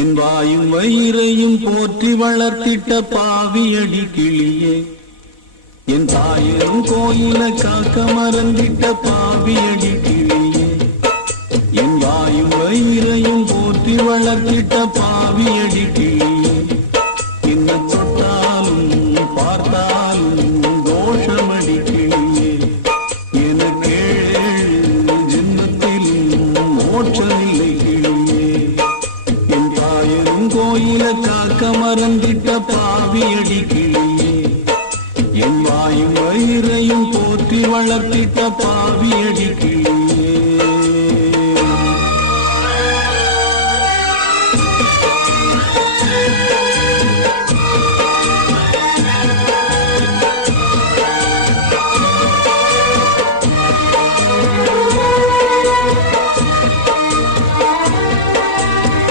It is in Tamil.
என் வாயும் வயிறையும் போற்றி வளர்த்திட்ட பாவியடி கிளியே, என் தாயிரும் கோயில காக்க மறந்திட்ட பாவியடி கிளியே, என் வாயும் வயிறையும் போற்றி வளர்த்திட்ட பாவியடி கிளியே, என்ன தொட்டாலும் பார்த்தாலும் தோஷமடி கிளியே, எனக்கு ஏழு ஜென்மத்திலும் மோட்சமில்லை கிளியே, என் தாயிரும் கோயில காக்க மறந்திட்ட பாவியடி கிளியே, என் வாயும் வயிறையும் போற்றி வளர்த்திட்ட பாவியடி கிளியே.